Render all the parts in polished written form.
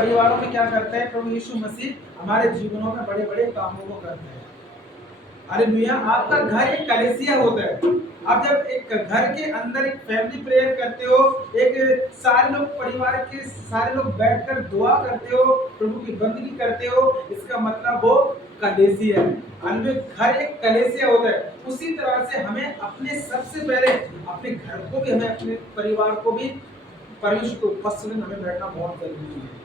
परिवारों में क्या करता है प्रभु यीशु मसीह हमारे जीवनों में बड़े बड़े कामों को करते हैं। हालेलुया। आपका घर एक कलीसिया होता है। आप जब एक घर के अंदर एक फैमिली प्रेयर करते हो, एक सारे लोग परिवार के सारे लोग बैठकर दुआ करते हो, प्रभु की बंदगी करते हो, इसका मतलब वो कलीसिया है। हालेलुया। घर एक कलीसिया होता है। उसी तरह से हमें अपने सबसे पहले अपने घर को भी, हमें अपने परिवार को भी परमेश्वर के उपस्थिति में हमें बैठना बहुत जरूरी है।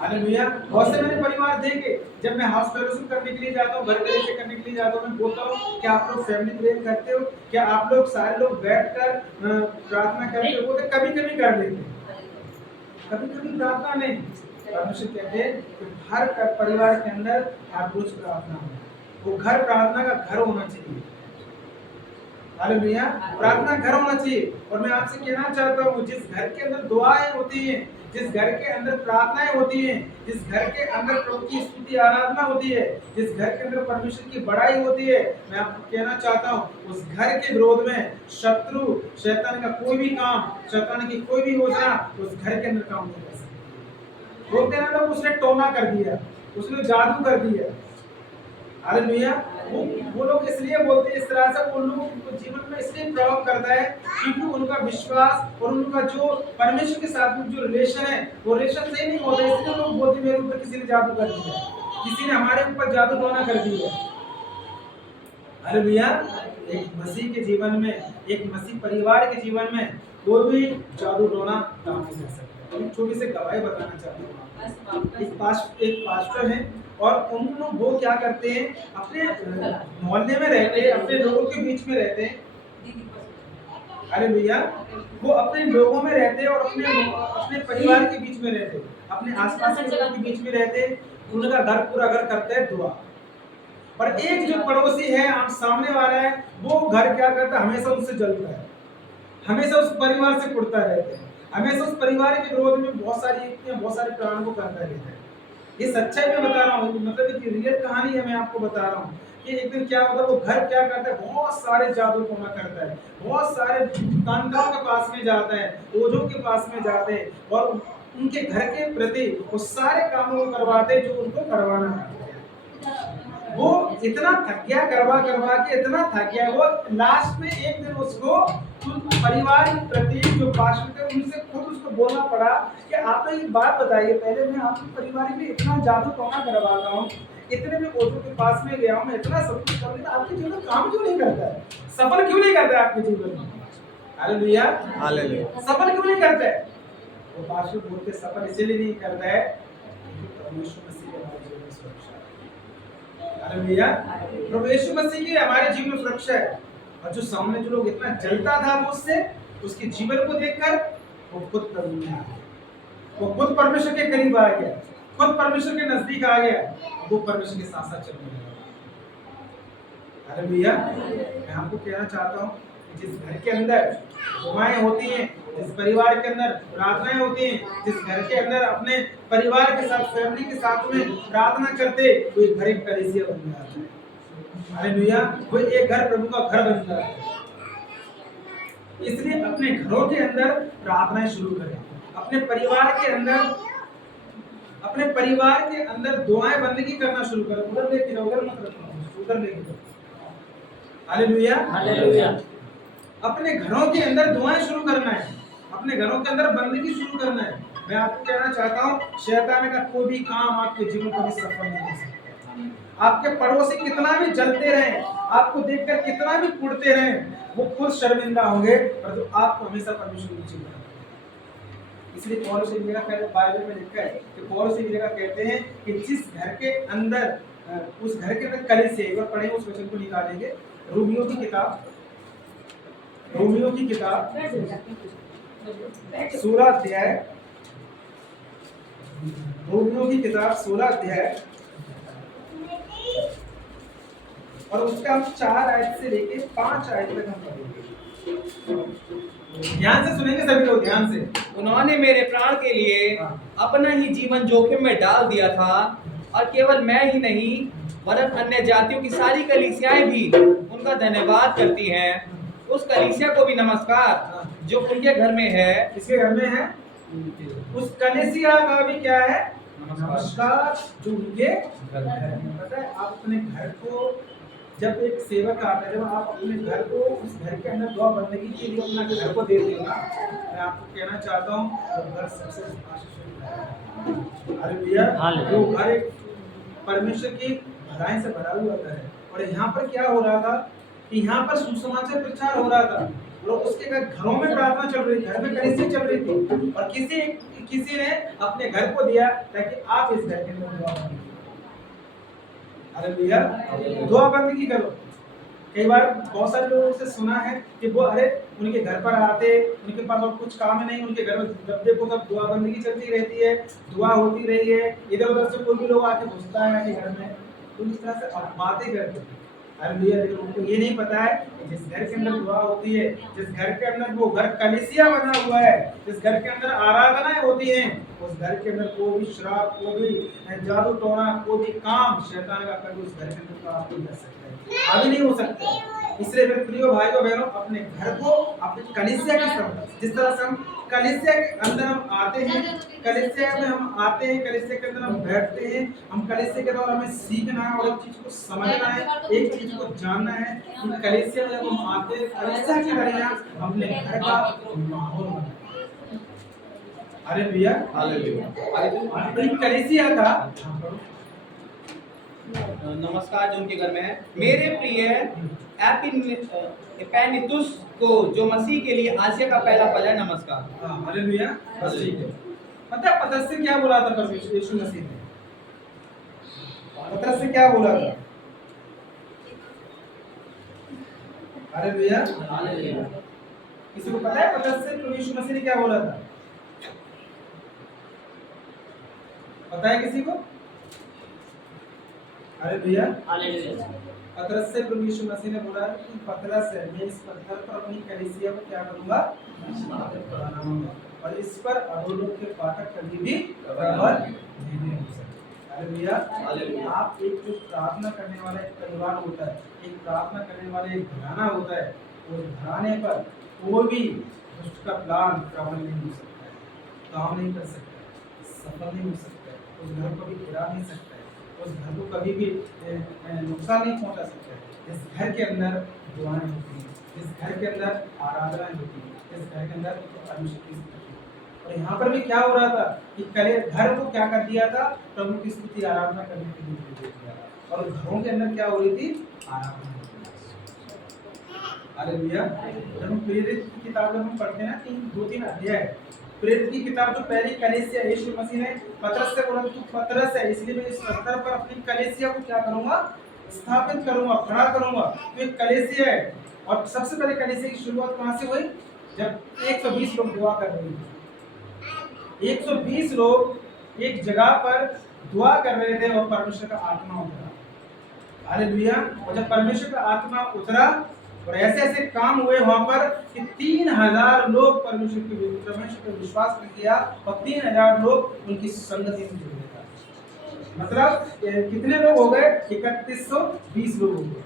हालेलुया। बहुत से मैंने परिवार देखे, जब मैं हाउस फेलोशिप करने के लिए जाता हूँ, घर कलीसिया करने के लिए जाता हूँ, मैं बोलता हूँ क्या आप लोग फैमिली प्रेयर करते हो, क्या आप लोग सारे लोग बैठकर प्रार्थना करते हो? बोलते कभी कभी कर लेते हैं, कभी कभी प्रार्थना नहीं। परमेश्वर कहते हैं कि हर परिवार के अंदर आप रोज प्रार्थना हो, वो घर प्रार्थना का घर होना चाहिए। हालेलुया। प्रार्थना घर होना चाहिए। और मैं आपसे कहना चाहता हूँ, जिस घर के अंदर दुआएं होती हैं, जिस घर के अंदर प्रार्थनाएं होती हैं, जिस घर के अंदर प्रभु की स्तुति आराधना होती है, जिस घर के अंदर परमेश्वर की बड़ाई होती है, मैं आपको कहना चाहता हूँ उस घर के विरोध में शत्रु, शैतान का कोई भी काम, शैतान की कोई भी योजना उस घर के अंदर काम नहीं कर सकती। बोलते हैं ना लोग, उसने टोना कर दिया, उसने जादू कर दिया। हालेलुया। वो लोग इसलिए बोलते हैं इस तरह से, उन लोगों को जीवन में इसलिए प्रभाव करता है क्योंकि उनका विश्वास और उनका जो परमेश्वर के साथ में जो रिलेशन है वो रिलेशन सही नहीं होता। इसलिए लोग बोलते मेरे ऊपर किसी ने जादू कर दिया, किसी ने हमारे ऊपर जादू टोना कर दिया। हालेलुया। एक मसीह के जीवन में, एक मसीह परिवार के जीवन में कोई भी जादू टोना काम नहीं कर सकता। एक छोटी सी गवाही बताना चाहता हूँ। एक पास्टर है और उन लोग वो क्या करते हैं, अपने मोहल्ले में रहते हैं, अपने लोगों के बीच में रहते हैं। अरे भैया, वो अपने लोगों में रहते हैं और अपने परिवार के बीच में रहते हैं, अपने आसपास के लोगों के बीच में रहते हैं। उनका घर पूरा घर करते हैं दुआ। और एक जो पड़ोसी है, आप सामने वाला है, वो घर क्या करता है, हमेशा उनसे जलता है, हमेशा उस परिवार से कुड़ता रहता है, हमेशा उस परिवार के विरोध में बहुत सारे प्राणों को करता रहता है। ये सच्चाई में बता रहा हूँ, मतलब एक रियल कहानी है, मैं आपको बता रहा हूँ कि एक दिन क्या होता है, वो घर क्या करता है, बहुत सारे जादू टोना करता है, बहुत सारे तांत्रिकों के पास में जाता है, ओझों के पास में जाते हैं और उनके घर के प्रति वो सारे कामों को करवाते हैं जो उनको करवाना है। वो इतना थक गया, करवा के इतना थक गया, वो लास्ट में एक दिन उसको परिवार के प्रति जो पास्टर थे उनसे खुद उसको बोलना पड़ा कि आप एक बात बताइए, पहले मैं आपके परिवार में इतना जादू टोना करवाता हूँ, इतने में ओझों के पास में गया हूँ, मैं इतना सब कुछ कर लेता, आपके जीवन में काम क्यों नहीं करता है, सफल क्यों नहीं करता है आपके जीवन में? Hallelujah, hallelujah. सफल क्यों नहीं करता है? वो पास्टर बोलते सफल इसलिए नहीं करता है क्योंकि परमेश्वर मसीह हमारे जीवन में सुरक्षा है। हालेलुया। प्रभु यीशु मसीह की हमारे जीवन में सुरक्षा है। और जो सामने जो लोग इतना जलता था उससे, उसके जीवन को देखकर वो खुद प्रभु में आ गया, वो खुद परमेश्वर के करीब आ गया, खुद परमेश्वर के नजदीक आ गया, वो परमेश्वर के साथ साथ चलने लगा। हालेलुया। मैं आपको कहना चाहता हूँ कि जिस घर के अंदर दुआएं होती हैं, जिस परिवार के अंदर प्रार्थनाएं होती हैं, जिस घर के अंदर अपने परिवार के साथ, फैमिली के साथ में प्रार्थना करते, वो एक घर एक कलीसिया बन जाता है। हालेलुया। वो एक घर प्रभु का घर बन जाता है। इसलिए अपने घरों के अंदर प्रार्थनाएं शुरू करें, अपने परिवार के अंदर दुआएं बंदगी करना शुरू करें। उधर लेके जाओ, उधर मत रखो, उधर लेके जाओ। Hallelujah, hallelujah. अपने घरों के अंदर दुआएं शुरू करना है, अपने घरों के अंदर बंदगी शुरू करना है। मैं आपको कहना चाहता हूँ, शैतान का कोई भी काम आपके जीवन को भी सफल नहीं कर सकता। आपके पड़ोसी कितना भी जलते रहे, आपको देखकर कितना भी कुड़ते रहे, वो खुद शर्मिंदा होंगे, परंतु आपको हमेशा परमेश्वर की चिंता है। इसलिए पौलुस एक जगह बाइबल में लिखा है कि पौलुस एक जगह कहते हैं कि जिस घर के अंदर, उस घर के अंदर कलीसिया, एक बार पढ़ेंगे उस वचन को निकालेंगे, रोमियो की किताब 16 अध्याय, रोमियो की किताब 16 अध्याय और उसका हम 4 आयत से लेके 5 आयत तक हम पढ़ेंगे। ध्यान से सुनेंगे सभी लोग, ध्यान से। उन्होंने मेरे प्राण के लिए अपना ही जीवन जोखिम में डाल दिया था, और केवल मैं ही नहीं वरन अन्य जातियों की सारी कलीसियाएं भी उनका धन्यवाद करती हैं। उस कलीसिया को भी नमस्कार जो उनके घर में है। किसके घर में है? उस कलीसिया का भी क्या है? नमस्कार। नमस्कार जो उनके घर में। पता है, आप अपने घर को, जब एक सेवक आता है, जब आप अपने घर को, उस घर के अंदर दुआ बंदगी के लिए अपना घर को देते हो ना, मैं आपको कहना चाहता हूँ तो घर सबसे आशीषित है। हालेलुया। वो घर एक परमेश्वर की भलाई से भरा हुआ घर है। और यहाँ पर क्या हो रहा था कि यहाँ पर सुसमाचार प्रचार हो रहा था, लोग उसके घरों में प्रार्थना चल रही, घर में कलीसिया चल रही थी, और किसी ने अपने घर को दिया ताकि आप इस घर के अंदर दुआ बंदगी करो। हालेलुया, दुआ बंदगी करो। कई बार बहुत सारे लोगों से सुना है कि वो उनके घर पर आते, उनके पास और कुछ काम नहीं, उनके घर में जब देखो तब दुआ बंदगी चलती रहती है, दुआ होती रही है, इधर उधर से कोई भी लोग आके घुसता है आके घर में, तो इस तरह से बातें करते हैं। हालेलुया, लेकिन उनको ये नहीं पता है कि जिस घर के अंदर दुआ होती है, जिस घर के अंदर वो घर कलीसिया बना हुआ है, जिस घर के अंदर आराधनाएं होती हैं, उस घर के अंदर कोई भी श्राप, कोई भी जादू टोना, कोई भी काम शैतान का कभी उस घर के अंदर तो आप नहीं कर सकते, हावी नहीं हो सकते। इसलिए मेरे प्रियो भाइयों बहनों, अपने घर को अपने कलीसिया की समझ, जिस तरह से हम कलीसिया के अंदर हम आते हैं, कलीसिया में हम आते हैं, कलीसिया के अंदर हम बैठते हैं, हम कलीसिया के द्वारा हमें सीखना है और एक चीज को समझना है, एक चीज को जानना है कि कलीसिया में जब हम आते हैं, कलीसिया के दरमियान हमने घर का माहौल बनाया। Hallelujah, hallelujah. कलीसिया का नमस्कार जो उनके घर में है। मेरे प्रिय एपेनितुस को जो मसीह के लिए आसिया का पहला फल है, नमस्कार। हालेलुया, बस ठीक है। पता है पतरस से क्या बोला था परमेश्वर यीशु मसीह ने? पतरस से क्या बोला था? Hallelujah, hallelujah. किसी को पता है पतरस से प्रभु यीशु मसीह ने क्या बोला था? पता है किसी को? Hallelujah, hallelujah. पतरस से प्रभु यीशु मसीह ने बोला कि पतरस है, मैं इस पत्थर पर अपनी कलीसिया को क्या करूंगा? बनाऊंगा, और इस पर अधोलोक के फाटक कभी भी प्रबल नहीं हो सकते। Hallelujah, hallelujah. आप एक जो प्रार्थना करने वाला एक परिवार होता है, एक प्रार्थना करने वाला एक घराना होता है, उस घराने पर कोई भी दुष्ट का प्लान प्रबल नहीं हो सकता है, काम नहीं कर सकता है, सफल नहीं हो सकता है, उस घर को भी गिरा नहीं सकता है, उस घर को कभी भी नुकसान नहीं पहुंचा सकता है। जिस घर के अंदर दुआएं होती हैं, जिस घर के अंदर आराधनाएं होती हैं, जिस घर के अंदर परमेश्वर की स्तुति होती है। और यहाँ पर भी क्या हो रहा था कि घर को क्या कर दिया था? प्रभु की स्तुति आराधना करने के लिए दे दिया था, और घरों के अंदर क्या हो रही थी? आराधना। हालेलुया। जब हम प्रेरित की किताब में हम पढ़ते हैं ना, 2-3 अध्याय, प्रेरित की किताब जो पहली कलीसिया, यीशु मसीह ने पतरस से बोला तू पतरस है, इसलिए मैं इस पत्थर पर अपनी कलीसिया को क्या करूंगा? स्थापित करूंगा, खड़ा करूंगा। तो एक कलीसिया है, और सबसे पहले कलीसिया की शुरुआत कहां से हुई? जब 120 लोग दुआ कर रहे थे। 120 लोग एक जगह पर दुआ कर रहे थे और परमेश्वर का आत्मा उतरा। हालेलुया। और जब परमेश्वर का आत्मा उतरा और ऐसे ऐसे काम हुए वहां पर कि 3000 लोग परमेश्वर पे विश्वास किया, और 3000 लोग उनकी संगति में जुड़ गए। मतलब कितने लोग हो गए? 3120 लोग हो गए।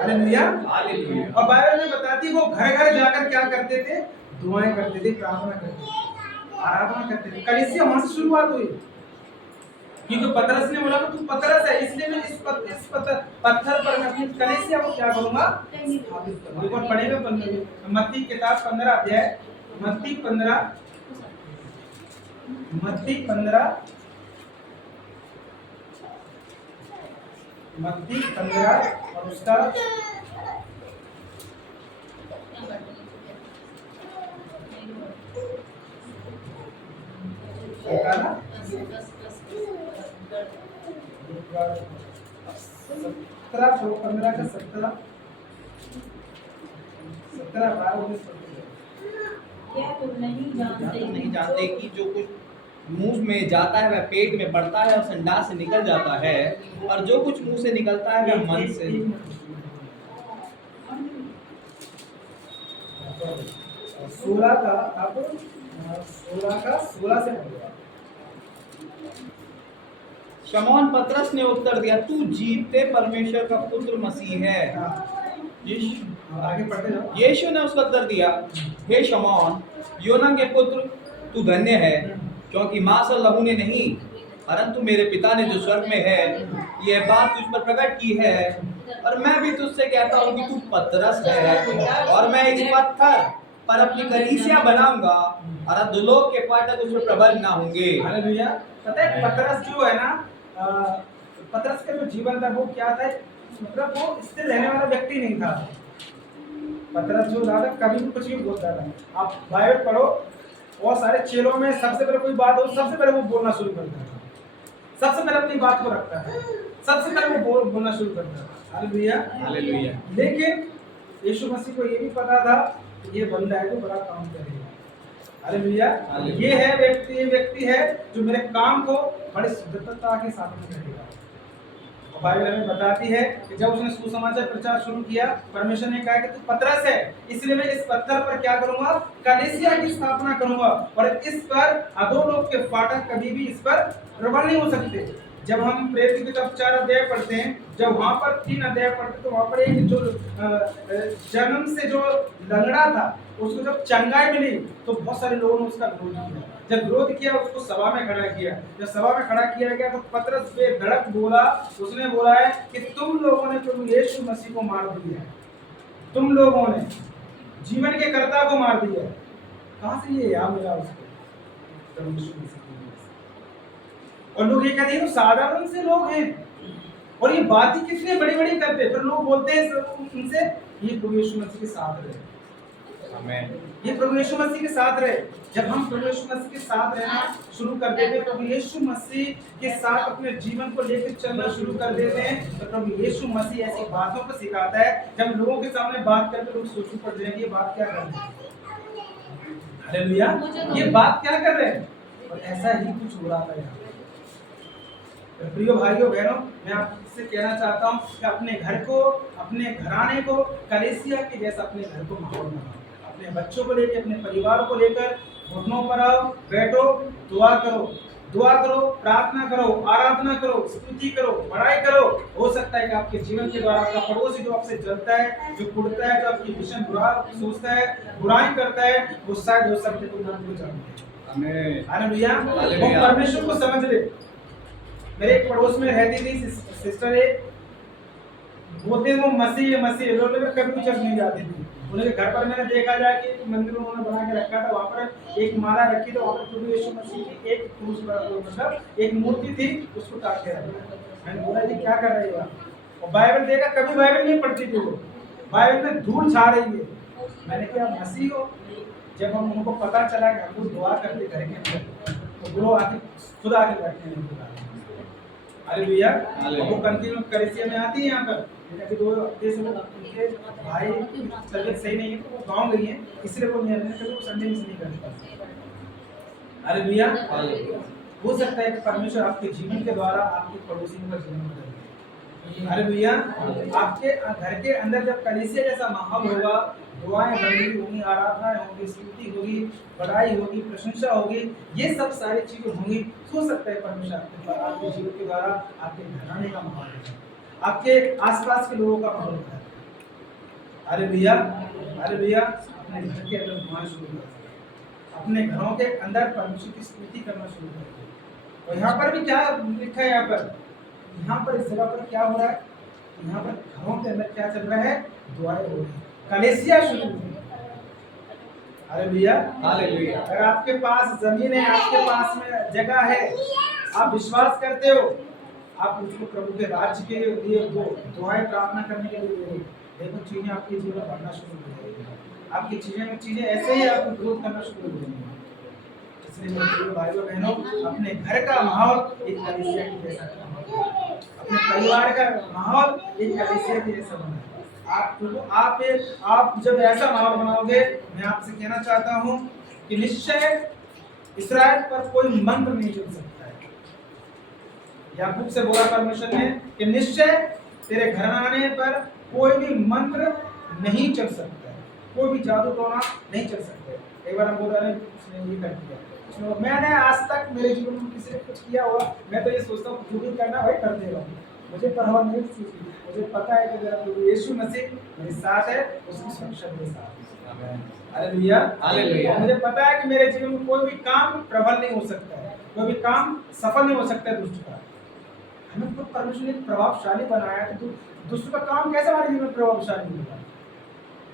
Hallelujah, hallelujah. और बाइबल में बताती है वो घर घर जाकर क्या करते थे? दुआएं करते थे, प्रार्थना करते थे, आराधना करते थे। कलीसिया वहां से शुरुआत हुई, क्योंकि पतरस ने बोला कि तू पतरस है, इसलिए मैं इस पत्थर पर मैं अपनी कलीसिया को क्या करूंगा? स्थापित करूंगा। एक बार पढ़ेगा मत्ती की किताब 15 अध्याय, मत्ती 15 और उसका ना 15 का 17 क्या तुम नहीं जानते कि जो कुछ मुंह में जाता है वह पेट में पड़ता है और संडास से निकल जाता है, और जो कुछ मुंह से निकलता है वह मन से। 16 का आप 16 से पढ़ेगा। शमौन पतरस ने उत्तर दिया, तू जीवते परमेश्वर का पुत्र मसीह है। आगे पढ़ते जाओ। यीशु ने उसका उत्तर दिया, हे शमौन, योना के पुत्र, तू धन्य है, क्योंकि माशाअल्लाह ने नहीं परंतु मेरे पिता ने जो स्वर्ग में है यह बात तुझ पर प्रकट की है। और मैं भी तुझसे कहता हूँ कि तू पतरस है और मैं इस पत्थर पर अपनी कलीसिया बनाऊंगा और अधोलोक के फाटक उस पर प्रबल ना होंगे। हालेलुया। पता है पतरस जो है ना, पतरस का जो जीवन था वो क्या था, मतलब वो स्थिर रहने वाला व्यक्ति नहीं था। पतरस जो था कभी भी कुछ भी बोलता था। आप बाइबल पढ़ो और सारे चेलों में सबसे पहले कोई बात हो सबसे पहले वो बोलना शुरू करता था, सबसे पहले अपनी बात को रखता है, सबसे पहले वो बोलना शुरू करता था। Hallelujah hallelujah. लेकिन यीशु मसीह को ये भी पता था कि ये बंदा है जो बड़ा काम करेगा। हालेलुया। ये व्यक्ति है जो मेरे काम को बड़ी शुद्धता के साथ में करेगा। और बाइबल हमें बताती है कि जब उसने सुसमाचार प्रचार शुरू किया, परमेश्वर ने कहा कि तू पतरस है, इसलिए मैं इस पत्थर पर क्या करूंगा, कलीसिया की स्थापना करूंगा और इस पर अधोलोक के फाटक कभी भी इस पर प्रबल नहीं हो सकते। जब हम प्रेरित की किताब 4 अध्याय पढ़ते हैं, जब वहां पर 3 अध्याय पढ़ते तो वहां पर एक जो जन्म से जो लंगड़ा था उसको जब चंगाई मिली तो बहुत सारे लोगों ने उसका विरोध किया। जब विरोध किया उसको सभा में खड़ा किया। जब सभा में खड़ा किया गया तो पतरस बेधड़क बोला, उसने बोला है कि तुम लोगों ने प्रभु यीशु मसीह को मार दिया है, तुम लोगों ने जीवन के कर्ता को मार दिया। कहां से ये याद मिला उसको? प्रभु यीशु मसीह। और लोग ये कहते हैं साधारण से लोग हैं और ये बात ही कितनी बड़ी बड़ी करते हैं, फिर लोग बोलते हैं उनसे ये प्रभु यीशु मसीह के साथ रहे। आमीन। ये प्रभु यीशु मसीह के साथ रहे। जब हम प्रभु यीशु मसीह के साथ रहना शुरू कर देते हैं, प्रभु यीशु मसीह के साथ अपने जीवन को लेकर चलना शुरू कर देते हैं, तो प्रभु यीशु मसीह ऐसी बातों को सिखाता है जब लोगों के सामने बात करते लोग सोचने पड़ जाएंगे ये बात क्या कर रहे हैं। हालेलुया। ये बात क्या कर रहे हैं, और ऐसा ही कुछ हो रहा था यहाँ। प्रिय भाइयों बहनों, मैं आपसे कहना चाहता हूँ कि अपने घर को, अपने घराने को कलीसिया के जैसा अपने घर को माहौल बनाओ। अपने बच्चों को लेकर, अपने परिवार को लेकर घुटनों पर आओ, बैठो, दुआ करो, प्रार्थना करो, आराधना करो, स्तुति करो, बड़ाई करो। हो सकता है कि आपके जीवन के द्वारा आपका पड़ोसी जो आपसे जलता है, जो कुड़ता है, जो आपकी विषय बुरा सोचता है, बुराई करता है, वो शायद हो सकते तो मन को जानते। आमीन। हालेलुया। वो परमेश्वर को समझ ले। मेरे एक पड़ोस में रहती थी सिस्टर, एक बोलते वो मसीह लोग कभी भी चर्च नहीं जाती थी। उनके घर पर मैंने देखा जाए कि मंदिर उन्होंने बना के रखा था, वहाँ पर एक माला रखी तो वहाँ पर प्रभु यीशु मसीह की एक क्रूस मतलब एक मूर्ति थी, उसको काट के रखा। मैंने बोला जी क्या कर रही है? और बाइबल देखा, कभी बाइबल नहीं पढ़ती थी वो, बाइबल में धूल छा रही है। मैंने कहा मसीह हो। जब हम उनको पता चला कि हम लोग दुआ करते घर के अंदर तो वो आके खुद आके बैठते हैं। हालेलुया। वो कंटिन्यू कलीसिया में आती है यहाँ पर, लेकिन 2 हफ्ते से उनके भाई की तबीयत सही नहीं है तो वो गाँव गई है, इसलिए वो संडे मिस नहीं करती। हालेलुया। हो सकता है कि परमेश्वर आपके जीवन के द्वारा आपके पड़ोसियों का जीवन बदल दे। हालेलुया। आपके घर के अंदर जब कलीसिया जैसा माहौल होगा, दुआएं होंगी, आराधनाएं होंगी, स्तुति होगी, बड़ाई होगी, प्रशंसा होगी, ये सब सारी चीजें होंगी, हो सकता है परमेश्वर आपके जीवन के द्वारा आपके घराने का माहौल है, आपके आसपास के लोगों का माहौल है। हालेलुया। हालेलुया। अपने घर के अंदर घुमाना शुरू कर दो, अपने घरों के अंदर परमेश्वर की स्तुति करना शुरू कर दो। और यहाँ पर भी क्या लिखा है, यहाँ पर इस जगह पर क्या हो रहा है, यहाँ पर घरों के अंदर क्या चल रहा है, दुआएं हो रही है, कलीसिया शुरू हुई। हालेलुया। हालेलुया। अगर आपके पास जमीन है, आपके पास में जगह है, आप विश्वास करते हो, आप उसको प्रभु के राज्य के लिए वो दुआएं प्रार्थना करने के लिए देखो, चीजें आपके जीवन में बढ़ना शुरू हो जाएगी। आपकी चीजें ऐसे ही आपको ग्रोथ करना शुरू हो जाएंगी। इसलिए मेरे भाइयों बहनों, अपने घर का माहौल एक कलीसिया के जैसा, अपने परिवार का माहौल एक कलीसिया के जैसा बनाए। आप जब ऐसा माहौल बनाओगे, मैं आपसे कहना चाहता हूँ कि निश्चय इस्राएल पर कोई मंत्र नहीं चल सकता है। याकूब से बोला परमेश्वर ने कि निश्चय तेरे घराने पर कोई भी मंत्र नहीं चल सकता है, कोई भी जादू टोना नहीं चल सकता है। एक बार हम बोल रहे हैं उसने ये कर दिया, मैंने आज तक मेरे जीवन में किसी ने कुछ किया हुआ, मैं तो ये सोचता हूँ जो भी करना भाई कर देगा, मुझे परवाह नहीं। मुझे पता है कि मेरा प्रभु यीशु मसीह मेरे साथ है, उसकी सुरक्षा मेरे साथ है। हालेलुया। हालेलुया। मुझे पता है कि मेरे जीवन में कोई भी काम प्रबल नहीं हो सकता है, कोई भी काम सफल नहीं हो सकता है दुष्ट का। हमें तो परमेश्वर ने प्रभावशाली बनाया है, तो दुष्ट का काम कैसे हमारे जीवन में प्रभावशाली होगा?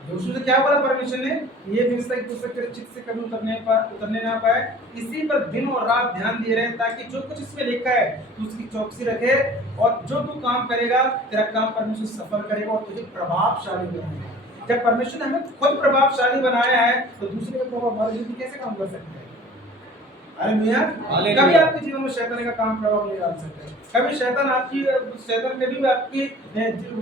यहोशू से क्या बोला परमेश्वर ने? ये दिन तक पुस्तक तेरे चित्त से कभी उतरने ना पाए, इसी पर दिन और रात ध्यान दिए रहे, ताकि जो कुछ इसमें लिखा है तू उसकी चौकसी रखे, और जो तू काम करेगा तेरा काम परमेश्वर सफल करेगा और तुझे प्रभावशाली बनाएगा। जब परमेश्वर ने हमें खुद प्रभावशाली बनाया है, तो दूसरे का प्रभाव हमारे जीवन में कैसे काम कर सकते हैं? हालेलुया। हालेलुया। कभी आपके जीवन में शैतान का काम प्रभाव नहीं डाल सकता। कभी शैतान कभी भी आपकी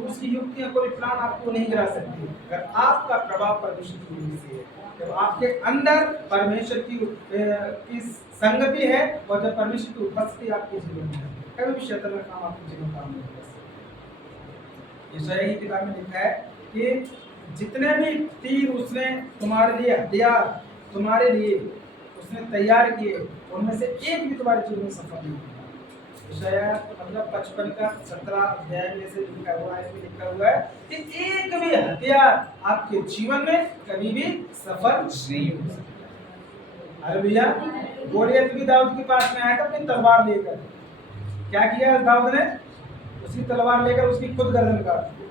उसकी युक्तियां, कोई प्लान आपको नहीं गिरा सकती, अगर आपका प्रभाव परमेश्वर की वजह से है। जब आपके अंदर परमेश्वर की संगति है और जब परमेश्वर की उपस्थिति आपके जीवन में है, कभी भी शैतान का काम आपके जीवन में काम नहीं कर सकता। यशायाह की किताब में लिखा है कि जितने भी तीर उसने तुम्हारे लिए हथियार तुम्हारे लिए उसने तैयार किए, उनमें से एक भी तुम्हारे जीवन में सफल नहीं होगा। यशायाह मतलब 55 का 17 अध्याय में से लिखा हुआ है, लिखा हुआ है कि एक भी हथियार आपके जीवन में कभी भी सफल नहीं हो सकता। हालेलुया। गोलियत भी दाऊद के पास में आया था अपनी तलवार लेकर। क्या किया दाऊद ने? उसकी तलवार लेकर उसकी खुद गर्दन काट दी।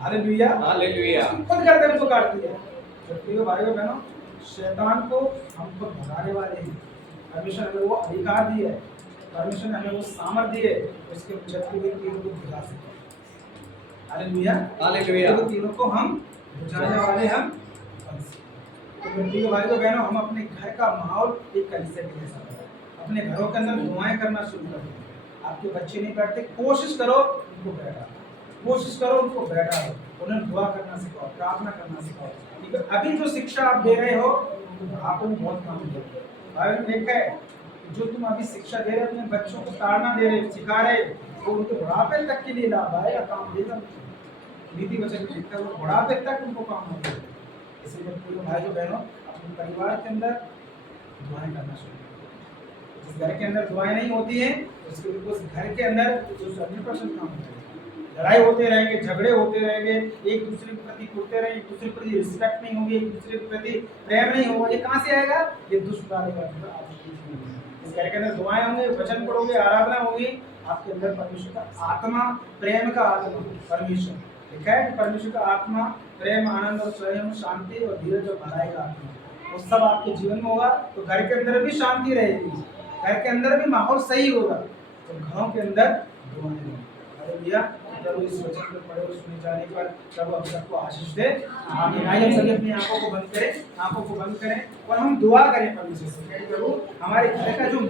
हालेलुया। हालेलुया। उसकी खुद गर्दन को काट दिया। तो भाइयों बहनों, शैतान को हम खुद भगाने वाले हैं। परमेश्वर हमें वो अधिकार दिए है, परमेश्वर ने हमें वो सामर्थ्य दिए, उसके चलते हुए तीरों को भगा सकते हैं। हालेलुया। हालेलुया। तो तीरों को हम बुझाने वाले हम बन सकते हैं। तो मेरे भाइयों बहनों, हम अपने घर का माहौल एक कलीसिया के जैसा बनाएं। अपने घरों के अंदर दुआएं करना शुरू कर दें। आपके बच्चे नहीं बैठते, कोशिश करो उनको बैठा, कोशिश करो उनको बैठा हो, उन्हें दुआ करना सिखाओ, प्रार्थना करना सिखाओ। अभी जो शिक्षा आप दे रहे हो आपको बहुत काम देगी। बाइबल में लिखा है जो तुम अभी शिक्षा दे रहे हो, अपने बच्चों को ताड़ना दे रहे, सिखा रहे, वो उनके बुढ़ापे तक के लिए लाभ आएगा, काम देगा। नीति वचन में लिखा है वो बुढ़ापे तक उनको काम होगा। इसलिए प्रिय भाइयों बहनों, अपने परिवार के अंदर दुआएं करना शुरू करो। जिस घर के अंदर दुआएं नहीं होती हैं, उस घर के अंदर 100% काम होता है। लड़ाई होते रहेंगे, झगड़े होते रहेंगे, एक दूसरे के प्रति कुटते रहेंगे, एक दूसरे के प्रति रिस्पेक्ट नहीं होगी, एक दूसरे के प्रति प्रेम नहीं होगा। ये कहाँ से आएगा? ये दुष्ट डालेगा आपके जीवन में। इस घर के अंदर दुआएं होंगे, वचन पढ़ोगे, आराधना होगी, आपके अंदर परमेश्वर का आत्मा, प्रेम का आत्मा, परमेश्वर लिखा है कि परमेश्वर का आत्मा प्रेम, आनंद और संयम, शांति और धीरज और भलाई का आत्मा, वो सब आपके जीवन में होगा। तो घर के अंदर भी शांति रहेगी, घर के अंदर भी माहौल सही होगा, तो घरों के अंदर दुआएं होंगी। हालेलुया। जब इस वचन को पढ़े और सुने जाने पर प्रभु हम सबको आशीष दे। आमीन। आइए हम सभी अपनी आंखों को बंद करें और हम दुआ करें परमेश्वर से। प्रभु हमारे घर का जो